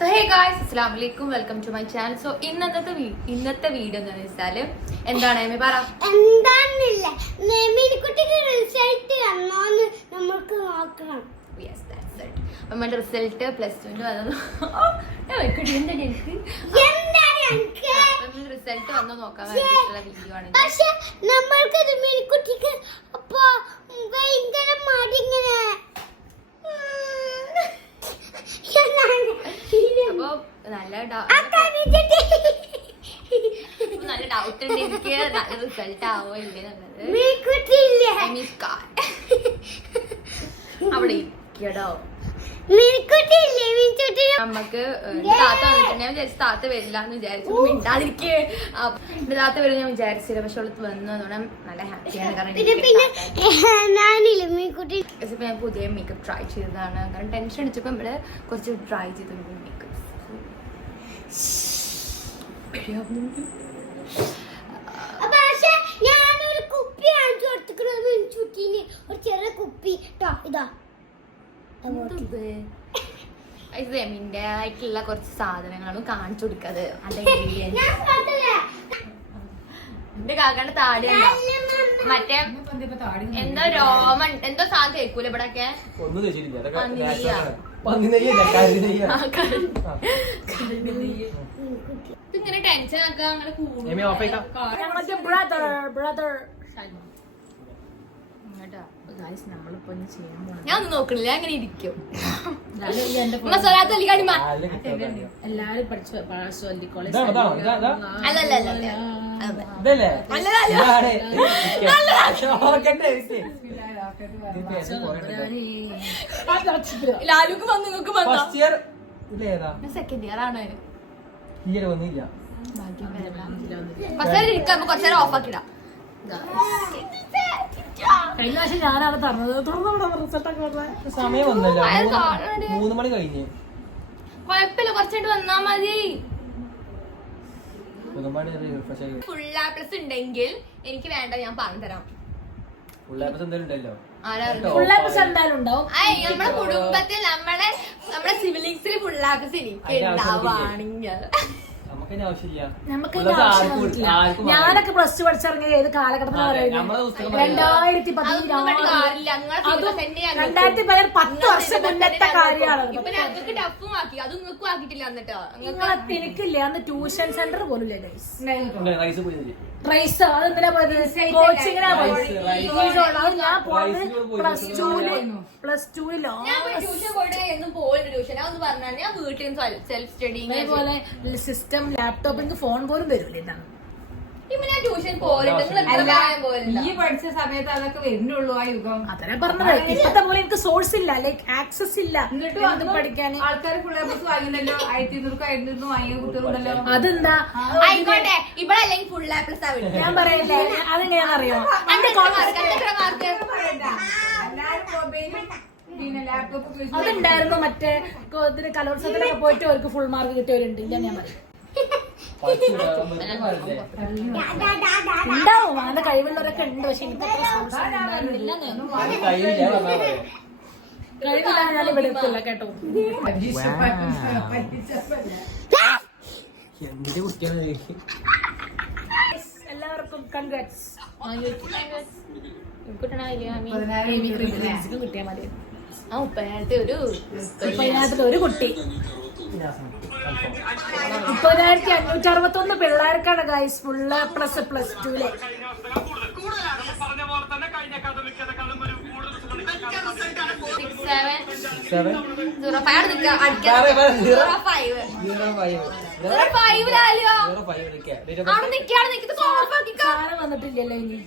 So hey guys, assalamu alaikum, welcome to my channel. So ഇന്നത്തെ video എന്താണെന്ന് വെച്ചാൽ എന്താണ് പറ എന്താന്നില്ല നെമിനിക്കുട്ടിക്ക് റിസൾട്ട് വന്നോന്ന് നമുക്ക് നോക്കണം. Yes, that's it. നമ്മുടെ റിസൾട്ട് +2 ന്റെ വന്നു. റിസൾട്ട് വന്നു നോക്കാൻ വേണ്ടിയിട്ടുള്ള വീഡിയോ ആണ്. പക്ഷെ നമ്മൾക്ക് നെമിനിക്കുട്ടിക്ക് അപ്പൊ ഭയങ്കര മടിങ്ങനെ അപ്പൊ നല്ല ഡൗട്ട് ഉണ്ട് എനിക്ക് നല്ല റിസൾട്ട് ആവോ ഇല്ലെന്നുള്ളത്. അവിടെ ഇരിക്കടോ നമ്മക്ക് താത്ത വന്നിട്ടുണ്ട്. ഞാൻ വിചാരിച്ചു താത്ത വരില്ല എന്ന് വിചാരിച്ചു, മിണ്ടാതിരിക്കേ. എന്റെ താത്ത വരും ഞാൻ വിചാരിച്ചില്ല, പക്ഷെ അവളത്ത് വന്നു അതുകൊണ്ട് നല്ല ഹാപ്പിയാണ്. കാരണം ഞാൻ പുതിയ മേക്കപ്പ് ട്രൈ ചെയ്തതാണ്. കാരണം ടെൻഷൻ അടിച്ചപ്പോൾ ഇവിടെ കുറച്ച് ട്രൈ ചെയ്തു മേക്കപ്പ്. ഞാനൊരു കുപ്പി കാണിച്ചു കൊടുത്തിട്ട് ചുറ്റിന് ഒരു ചെറിയ കുപ്പി ഇതാ ജമീന്റെ ആയിട്ടുള്ള കുറച്ച് സാധനങ്ങളും കാണിച്ചു കൊടുക്കത്. എന്റെ കാക്കാണ്ട് താടി മറ്റേ എന്തോ രോമൻ എന്തോ സാധനം കേൾക്കൂല ഇവിടൊക്കെ. ഇങ്ങനെ ടെൻഷൻ ആക്കാൻ ഞാൻ ഒന്നും നോക്കണില്ല, അങ്ങനെ ഇരിക്കും. എല്ലാരും പഠിച്ചു ലാലുക്ക് വന്ന് നിങ്ങൾക്ക് സെക്കൻഡ് ഇയർ ആണ്. കുറച്ചേരം കുറച്ചേരം ഓഫ് ആക്കിടാം. കഴിഞ്ഞ പ്രാവശ്യം ഞാനാണ് തന്നത്. സമയം വന്നല്ലോ, 3 മണി കഴിഞ്ഞ്. കൊഴപ്പില്ല, കുറച്ചായിട്ട് വന്നാ മതി. ഫുൾ A+ ഉണ്ടെങ്കിൽ എനിക്ക് വേണ്ട, ഞാൻ പറഞ്ഞു തരാം. നമ്മുടെ കുടുംബത്തിൽ നമ്മുടെ സിബിലിങ്സിൽ ഫുൾ A+ എനിക്ക് ഉണ്ടാവുകയാണെങ്കിൽ ഞാനൊക്കെ പ്ലസ് ടു പഠിച്ചിറങ്ങിയ ഏത് കാലഘട്ടത്തിൽ 2010 വർഷം മുന്നത്തെ കാര്യമാണ്. എനിക്കില്ല അന്ന് ട്യൂഷൻ സെന്റർ പോലും റൈസ് അതെന്തിനാ പോയത്? കോച്ചിങ്ങിനാ പോയത്. അത് ഞാൻ പോയത് +2 അതേപോലെ സിസ്റ്റം ലാപ്ടോപ്പ് ഫോൺ പോലും തരൂല. ഈ പഠിച്ച സമയത്ത് അതൊക്കെ വരുന്നുള്ളൂ ആ യുഗം. അതന്നെ പറഞ്ഞത്. ഇപ്പത്തെ പോലെ എനിക്ക് സോഴ്സ് ഇല്ല, ലൈക്ക് ആക്സസ് ഇല്ല എന്നിട്ട് പഠിക്കാൻ. ആൾക്കാർ ഫുൾ A+ വാങ്ങുന്നല്ലോ, 1500 വാങ്ങിയ കുട്ടികളുണ്ടല്ലോ. അതെന്താ ആയിക്കോട്ടെ, ഇവിടെ അല്ലെങ്കിൽ ഫുൾ A+ ഞാൻ പറയല്ലേ, അതെങ്ങനെയാണെന്നറിയോ? അതുണ്ടായിരുന്നു മറ്റേ കലോത്സവത്തിലൊക്കെ പോയിട്ട് അവർക്ക് ഫുൾ മാർക്ക് കിട്ടിയവരുണ്ട്. ഇല്ല ഞാൻ പറയും ഉണ്ടാവും, അങ്ങനെ കഴിവുള്ളവരൊക്കെ ഉണ്ട്. പക്ഷെ എനിക്ക് കഴിവില്ലാതെ ഞാൻ ഇവിടെ എത്തില്ല കേട്ടോ. എല്ലാവർക്കും കൺഗ്രാറ്റ്സ്. കിട്ടിയാ മതി. ആ 30,000 ഒരു കുട്ടി. 30,561 പിള്ളേർക്കാണ് ഗൈസ് ഫുൾ A+ +2. വന്നിട്ടില്ലല്ലോ ഇനി.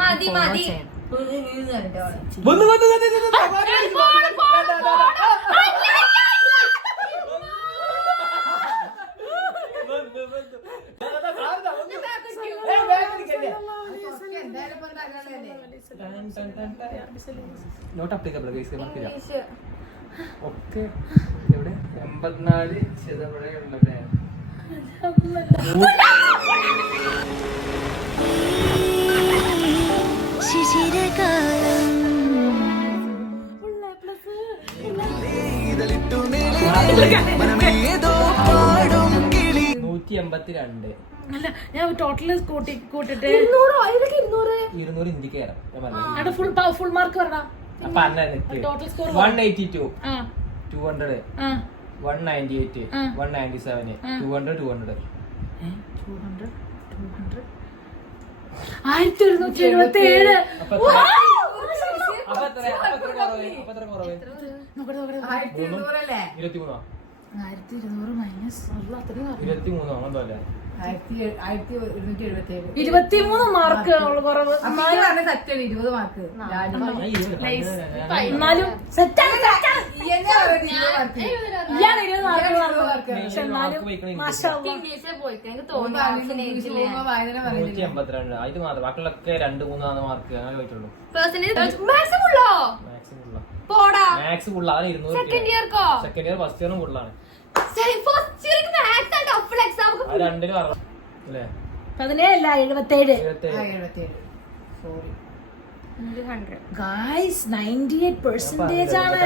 മതി മതി. നോട്ട് അപ്ലിക്കബിൾ ഗൈസ് മാർക്കില്ല. ഓക്കെ എവിടെ 84 ചിതപുഴയുള്ളത് $182. അല്ല ഞാൻ ടോട്ടൽ കൂട്ടിട്ട് 200 ഇന്ത്യക്ക് കയറാം ഞാൻ പറഞ്ഞു. അവിടെ ഫുൾ മാർക്ക് പറഞ്ഞാ അപ്പൊ ടോട്ടൽ സ്കോർ 182, ആ 200, ആ 198, 197, 200, 200. 1277. അപ്പൊ എത്ര കുറവ്? 1200 23 1200 മൈനസ് 23 അങ്ങനോ അല്ലേ? 1277. 23 മാർക്ക് കുറവ്. അപ്പൊ ഈ പറഞ്ഞ സത്യം 20 മാർക്ക്. എന്നാലും സെറ്റാണ് ഇയാളെ ഇയാൾ 20 മാർക്ക് പക്ഷെ എന്നാലും മാഷാഅല്ലാഹ് ഇംഗ്ലീഷിൽ പോയിട്ട് എനിക്ക് തോന്നുന്നു വായന പറയുന്നത് 182. ഇത് മാത്രം ബാക്കിയുള്ളൊക്കെ 2-3 മാർക്ക് അങ്ങനെ പോയിട്ടുള്ളൂ. പെർസെന്റേജ് മാക്സിമം ഉള്ളോ പോടാ മാത്സ് ഫുള്ളാണ് 200. സെക്കൻഡ് ഇയർക്കോ സെക്കൻഡ് ഇയർ ഫസ്റ്റ് ഇയറും ഫുള്ളാണ്. ഫസ്റ്റ് ഇയർ മാത്സ് ആണ് ടഫ് എക്സാം അത് രണ്ടിലും അല്ലേ? 17 അല്ല 77. 77. സോറി. ഗൈസ് 98% ആണ്.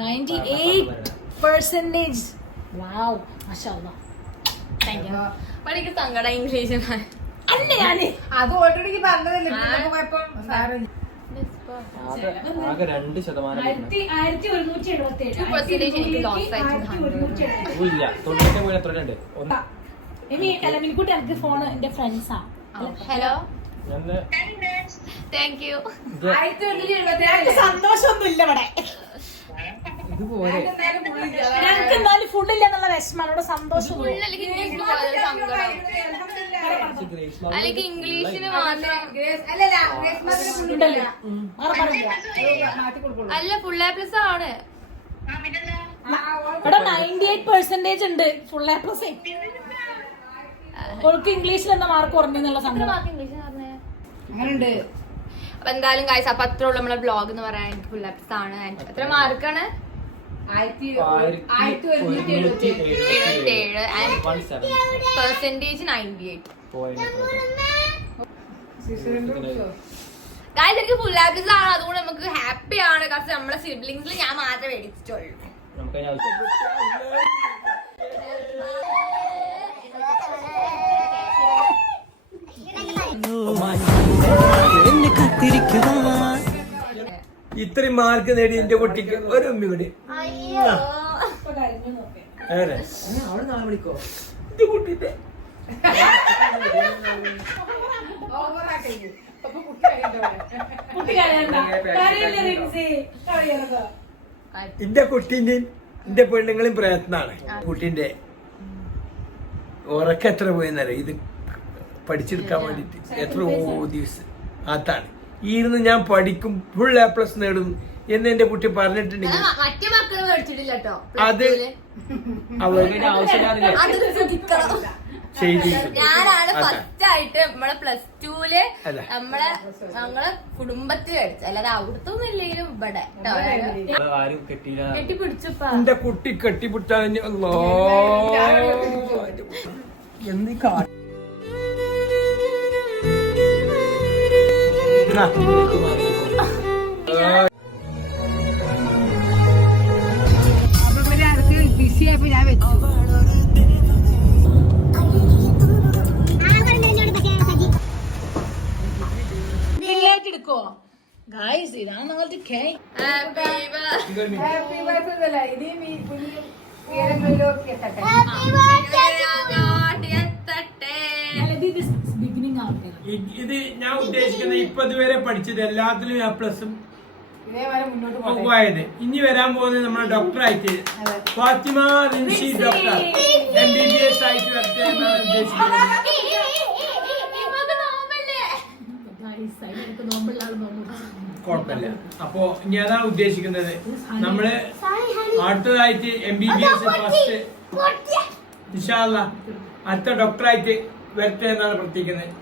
98%. വാവ് മാഷാഅല്ലാഹ്. എനിക്ക് സങ്കടം ഇംഗ്ലീഷ് അല്ല ഞാന് അത് ഓൾറെഡി പറഞ്ഞതല്ലേ കുഴപ്പം സാറില്ല. ആകെ 2%. 1177. എനിക്ക് ലോസ് ആയിട്ട് ഇല്ല 90 എത്ര ഉണ്ട്? മിനിക്കുട്ടി എനിക്ക് ഫോൺ എന്റെ ഫ്രണ്ട്സാ. ഹലോ ഞാൻ താങ്ക് യു 1177. സന്തോഷമൊന്നും ഇല്ല ഇവിടെ. ഇതുപോലെ ഞങ്ങൾക്ക് എന്നാലും ഫുഡ് ഇല്ല എന്നുള്ള വിഷമാണ്. സന്തോഷം അല്ലെങ്കിൽ ഇംഗ്ലീഷിന് പോയത് സങ്കടം അല്ലെങ്കിൽ ഇംഗ്ലീഷിന് മാത്രം അല്ല ഫുൾ എ പ്ലസ് ആണ് ഇവിടെ 98% ഉണ്ട് ഫുൾ എ പ്ലസ്. അവൾക്ക് ഇംഗ്ലീഷിൽ എന്താ മാർക്ക് കുറഞ്ഞെന്നുള്ള സങ്കടം. അങ്ങനുണ്ട്. അപ്പൊ എന്തായാലും കാഴ്ച അപ്പൊ അത്ര ഉള്ളു നമ്മളെ ബ്ലോഗ് എന്ന് പറയാൻ എനിക്ക് ഫുൾ എ പ്ലസ് ആണ്. എത്ര മാർക്കാണ്? 1177. പെർസെന്റേജ് 98. ഗായ്സ് എനിക്ക് ഫുൾ എ പ്ലസ് ആണ്. അതുകൊണ്ട് നമുക്ക് ഹാപ്പി ആണ്. കാരണം നമ്മളെ സിബ്ലിംഗ്സിൽ ഞാൻ മാത്രമേ മേടിച്ചിട്ടുള്ളൂ. നമുക്ക് ഇത്രയും മാർക്ക് നേടി എന്റെ കുട്ടിക്ക് ഒരു ഉമ്മി കൂടി. അവിടെ നാളെ വിളിക്കോ? എന്റെ കുട്ടിന്റെ എന്റെ കുട്ടീന്റെയും എന്റെ പെണ്ണുങ്ങളും പ്രയത്നാണ്. കുട്ടീന്റെ ഉറക്കം എത്ര പോയെന്നറിയാം ഇത് പഠിച്ചെടുക്കാൻ വേണ്ടിട്ട്. എത്രയോ ദിവസം അതാണ് ഇരുന്ന് ഞാൻ പഠിക്കും ഫുൾ എ പ്ലസ് നേടും എന്ന് എന്റെ കുട്ടി പറഞ്ഞിട്ടുണ്ടെങ്കിൽ മറ്റു മക്കള് മേടിച്ചിട്ടില്ല കേട്ടോ. അത് അവരുടെ ആവശ്യമില്ലാതെ അത് ശ്രദ്ധിക്കണം. ചെയ്തിരിക്കും. ഞാനാണ് ഫസ്റ്റ് ആയിട്ട് നമ്മളെ പ്ലസ് ടുല് അല്ല. ഞങ്ങളെ കുടുംബത്തിൽ മേടിച്ചു. അല്ലാതെ അവിടുത്തൊന്നും ഇല്ലെങ്കിലും ഇവിടെ ആരും കെട്ടിയില്ല. കെട്ടിപ്പിടിച്ചപ്പാ എന്റെ കുട്ടി കെട്ടിപ്പിട്ടാ എന്നീ കാ ബിസിയായപ്പോ ഞാൻ വെച്ചു. എടുക്കോ ഗൈസ് ഇതാണ് നിങ്ങളുടെ കേക്ക്. ഹാപ്പി ബർത്ത്ഡേ അല്ല ഇത് ഉയരങ്ങളിലൊക്കെ എത്തട്ടെ. ബിഗിനിങ് ആവട്ടെ. ഇത് ഞാൻ ഉദ്ദേശിക്കുന്നത് ഇപ്പൊ ഇതുവരെ പഠിച്ചത് എല്ലാത്തിലും എ പ്ലസും ഇതേവരെ മുന്നോട്ട് പോകട്ടെ. പോയത്. ഇനി വരാൻ പോകുന്നത് നമ്മുടെ ഡോക്ടറായിട്ട് ഫാത്തിമ റിൻഷി ഡോക്ടർ MBBS ആയിട്ട് വരട്ടെ എന്നാണ് ഉദ്ദേശിക്കുന്നത്. കുഴപ്പമില്ല. അപ്പൊ ഇനി അതാണ് ഉദ്ദേശിക്കുന്നത്. നമ്മള് അടുത്തതായിട്ട് MBBS ഫസ്റ്റ് ഇൻഷാ അല്ലാഹ് അടുത്ത ഡോക്ടറായിട്ട് വരട്ടെ എന്നാണ് പ്രത്യേകിക്കുന്നത്.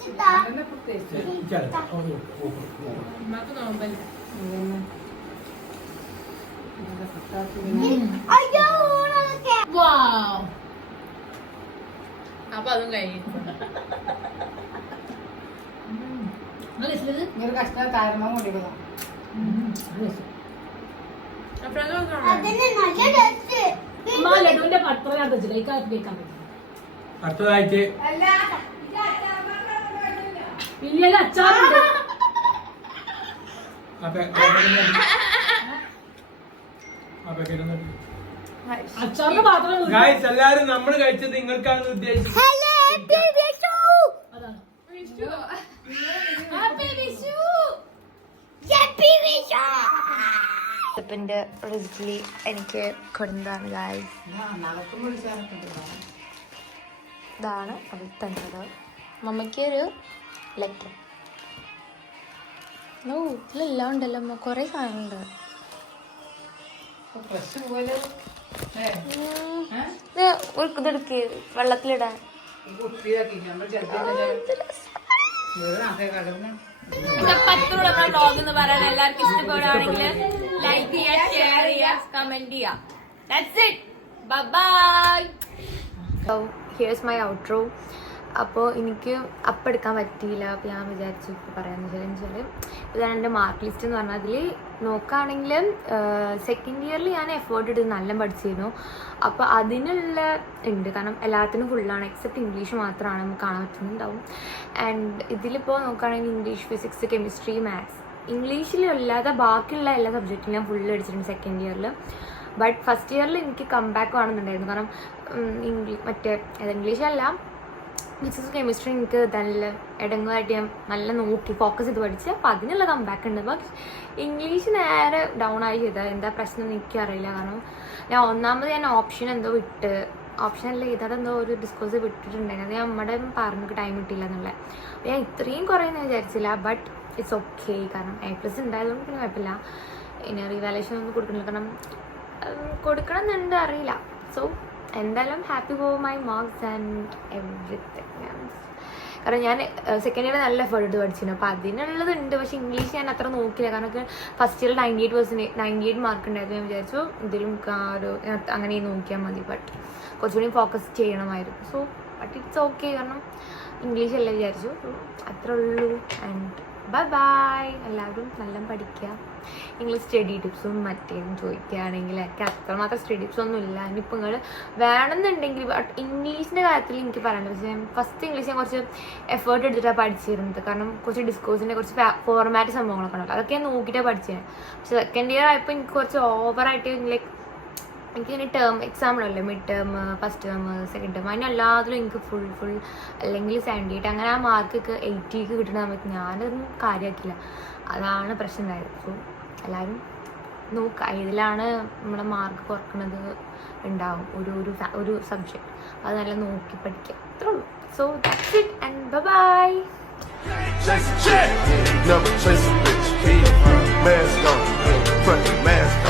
കുറച്ചിട്ടാ ഉമ്മാക്ക് നോമ്പല്ല. അയ്യോ ഊണൊക്കെ വാവ്. അപ്പൊ അതും കഴിയും. നല്ല രസമില്ലേ ഇത്? ഒരു കഷ്ണം കാരണവും കൊണ്ടിരിക്കുന്നു. അതിന് നല്ല ടേസ്റ്റ് ഉമ്മ ലഡുവിന്റെ പത്ര ഞാൻ വെച്ചില്ല ഈ കാലത്ത് കേൾക്കാൻ പറ്റില്ല. അടുത്തതായിട്ട് ഇല്ലല്ലോ അച്ചാറുണ്ട്. അച്ചാറിന്റെ പാത്രം വീട്ടിൽ- ഗായ്സ് എല്ലാരും നമ്മൾ കഴിച്ചത് നിങ്ങൾക്കാണ് ഉദ്ദേശിച്ചത്. അതാണ്. ിന്റെ റിസ്ലി എനിക്ക് കൊടുന്നതാണ് ഗായ്സ്. ഇതാണ് അത് തന്നത്. മമ്മയ്ക്ക് ഒരു ലെറ്റർ. ഓ ഇതിലെല്ലാം ഉണ്ടല്ലോ അമ്മ, കുറേ സാധനമുണ്ട്. ഇതെടുക്ക് വെള്ളത്തിലിടാൻ. നമ്മുടെ വ്ളോഗ് എന്ന് പറയാൻ എല്ലാവർക്കും ഇഷ്ടപ്പെടുകയാണെങ്കിൽ ലൈക്ക് ചെയ്യുക, ഷെയർ ചെയ്യുക, കമന്റ് ചെയ്യുക. That's it. Bye bye. So here's my outro. അപ്പോൾ എനിക്ക് അപ്പം എടുക്കാൻ പറ്റിയില്ല. അപ്പോൾ ഞാൻ വിചാരിച്ചു ഇപ്പോൾ പറയാമെന്ന് വെച്ചാൽ ഇതാണ് എൻ്റെ മാർക്ക് ലിസ്റ്റ് എന്ന് പറഞ്ഞാൽ. അതിൽ നോക്കുകയാണെങ്കിൽ സെക്കൻഡ് ഇയറിൽ ഞാൻ എഫേർട്ട് എടുത്ത് നല്ല പഠിച്ചിരുന്നു. അപ്പോൾ അതിനുള്ള ഉണ്ട്, കാരണം എല്ലാത്തിനും ഫുള്ളാണ് എക്സെപ്റ്റ് ഇംഗ്ലീഷ് മാത്രമാണ് നമുക്ക് കാണാൻ പറ്റുന്നുണ്ടാവും. ആൻഡ് ഇതിലിപ്പോൾ നോക്കുകയാണെങ്കിൽ ഇംഗ്ലീഷ്, ഫിസിക്സ്, കെമിസ്ട്രി, മാത്സ്, ഇംഗ്ലീഷിലല്ലാതെ ബാക്കിയുള്ള എല്ലാ സബ്ജക്റ്റും ഞാൻ ഫുള്ള് അടിച്ചിട്ടുണ്ട് സെക്കൻഡ് ഇയറിൽ. ബട്ട് ഫസ്റ്റ് ഇയറിൽ എനിക്ക് കംബാക്ക് വേണമെന്നുണ്ടായിരുന്നു, കാരണം ഇംഗ്ലീഷല്ല ഫിസിക്സ്, കെമിസ്ട്രി എനിക്ക് നല്ല ഇടങ്ങുമായിട്ട് ഞാൻ നല്ല നോക്കി ഫോക്കസ് ചെയ്ത് പഠിച്ച്. അപ്പോൾ അതിനുള്ള കംബാക്ക് ഉണ്ട്. പക്ഷേ ഇംഗ്ലീഷ് നേരെ ഡൗൺ ആയി ചെയ്താൽ എന്താ പ്രശ്നം എന്ന് എനിക്കറിയില്ല. കാരണം ഞാൻ ഓപ്ഷൻ എന്തോ ഓപ്ഷനല്ല ചെയ്താതെന്തോ ഒരു ഡിസ്കോസ് വിട്ടിട്ടുണ്ടായിരുന്നു. അത് നമ്മുടെ പറഞ്ഞിട്ട് ടൈം കിട്ടിയില്ല എന്നുള്ളത്. അപ്പോൾ ഞാൻ ഇത്രയും കുറേയെന്ന് വിചാരിച്ചില്ല. ബട്ട് ഇറ്റ്സ് ഓക്കെ, കാരണം A+ ഉണ്ടായതുകൊണ്ട് പിന്നെ കുഴപ്പമില്ല. ഇനി റിവാലുവേഷൻ ഒന്നും കൊടുക്കണില്ല, കാരണം കൊടുക്കണം എന്നുണ്ട് അറിയില്ല. സോ എന്തായാലും happy for my marks and everything. കാരണം ഞാൻ സെക്കൻഡ് ഇയർ നല്ല എഫേർട്ട് എടുത്ത് പഠിച്ചിരുന്നു. അപ്പോൾ അതിനുള്ളതുണ്ട്. പക്ഷേ ഇംഗ്ലീഷ് ഞാൻ അത്ര നോക്കില്ല, കാരണം ഫസ്റ്റ് ഇയർ 98% മാർക്ക് ഉണ്ടായിരുന്നു. ഞാൻ വിചാരിച്ചു ഇതിലും ഒരു അങ്ങനെ നോക്കിയാൽ മതി. ബട്ട് കുറച്ചുകൂടി ഫോക്കസ് ചെയ്യണമായിരുന്നു. സോ ബട്ട് ഇറ്റ്സ് ഓക്കെ, കാരണം ഇംഗ്ലീഷ് അല്ലേ വിചാരിച്ചു. അത്രേ ഉള്ളൂ. And bye bye. എല്ലാവരും നല്ല പഠിക്കുക. ഇംഗ്ലീഷ് സ്റ്റഡി ടിപ്സും മറ്റേതും ചോദിക്കുകയാണെങ്കിൽ എനിക്ക് അത്രമാത്രം സ്റ്റഡി ടിപ്സ് ഒന്നും ഇല്ല. ഇനിയിപ്പോൾ നിങ്ങൾ വേണമെന്നുണ്ടെങ്കിൽ ഇംഗ്ലീഷിൻ്റെ കാര്യത്തിൽ എനിക്ക് പറയാനുള്ളത്, പക്ഷേ ഫസ്റ്റ് ഇംഗ്ലീഷ് ഞാൻ കുറച്ച് എഫേർട്ട് എടുത്തിട്ടാണ് പഠിച്ചിരുന്നത്. കാരണം കുറച്ച് ഡിസ്കോഴ്സിൻ്റെ കുറച്ച് ഫോർമാറ്റ് സംഭവങ്ങളൊക്കെ ഉണ്ടല്ലോ, അതൊക്കെ ഞാൻ നോക്കിയിട്ടാണ് പഠിച്ചത്. പക്ഷേ സെക്കൻഡ് ഇയർ ആയപ്പോൾ എനിക്ക് കുറച്ച് ഓവറായിട്ട് ലൈക്ക് എനിക്കിങ്ങനെ ടേം എക്സാമ്പിളല്ലേ, mid term, first term, second term, അതിനെല്ലാത്തിലും എനിക്ക് ഫുൾ അല്ലെങ്കിൽ 78 അങ്ങനെ ആ മാർക്കൊക്കെ 80 കിട്ടുന്ന സമയത്ത് ഞാനതൊന്നും കാര്യമാക്കില്ല. അതാണ് പ്രശ്നം ഉണ്ടായത്. സോ എല്ലാവരും നോക്കുക, ഇതിലാണ് നമ്മുടെ മാർക്ക് കുറക്കുന്നത് ഉണ്ടാവും ഒരു സബ്ജക്റ്റ്. അത് നല്ല നോക്കി പഠിക്കുക, അത്രേ ഉള്ളൂ. So that's it and bye. Never chase a bitch, mask on, front mask on.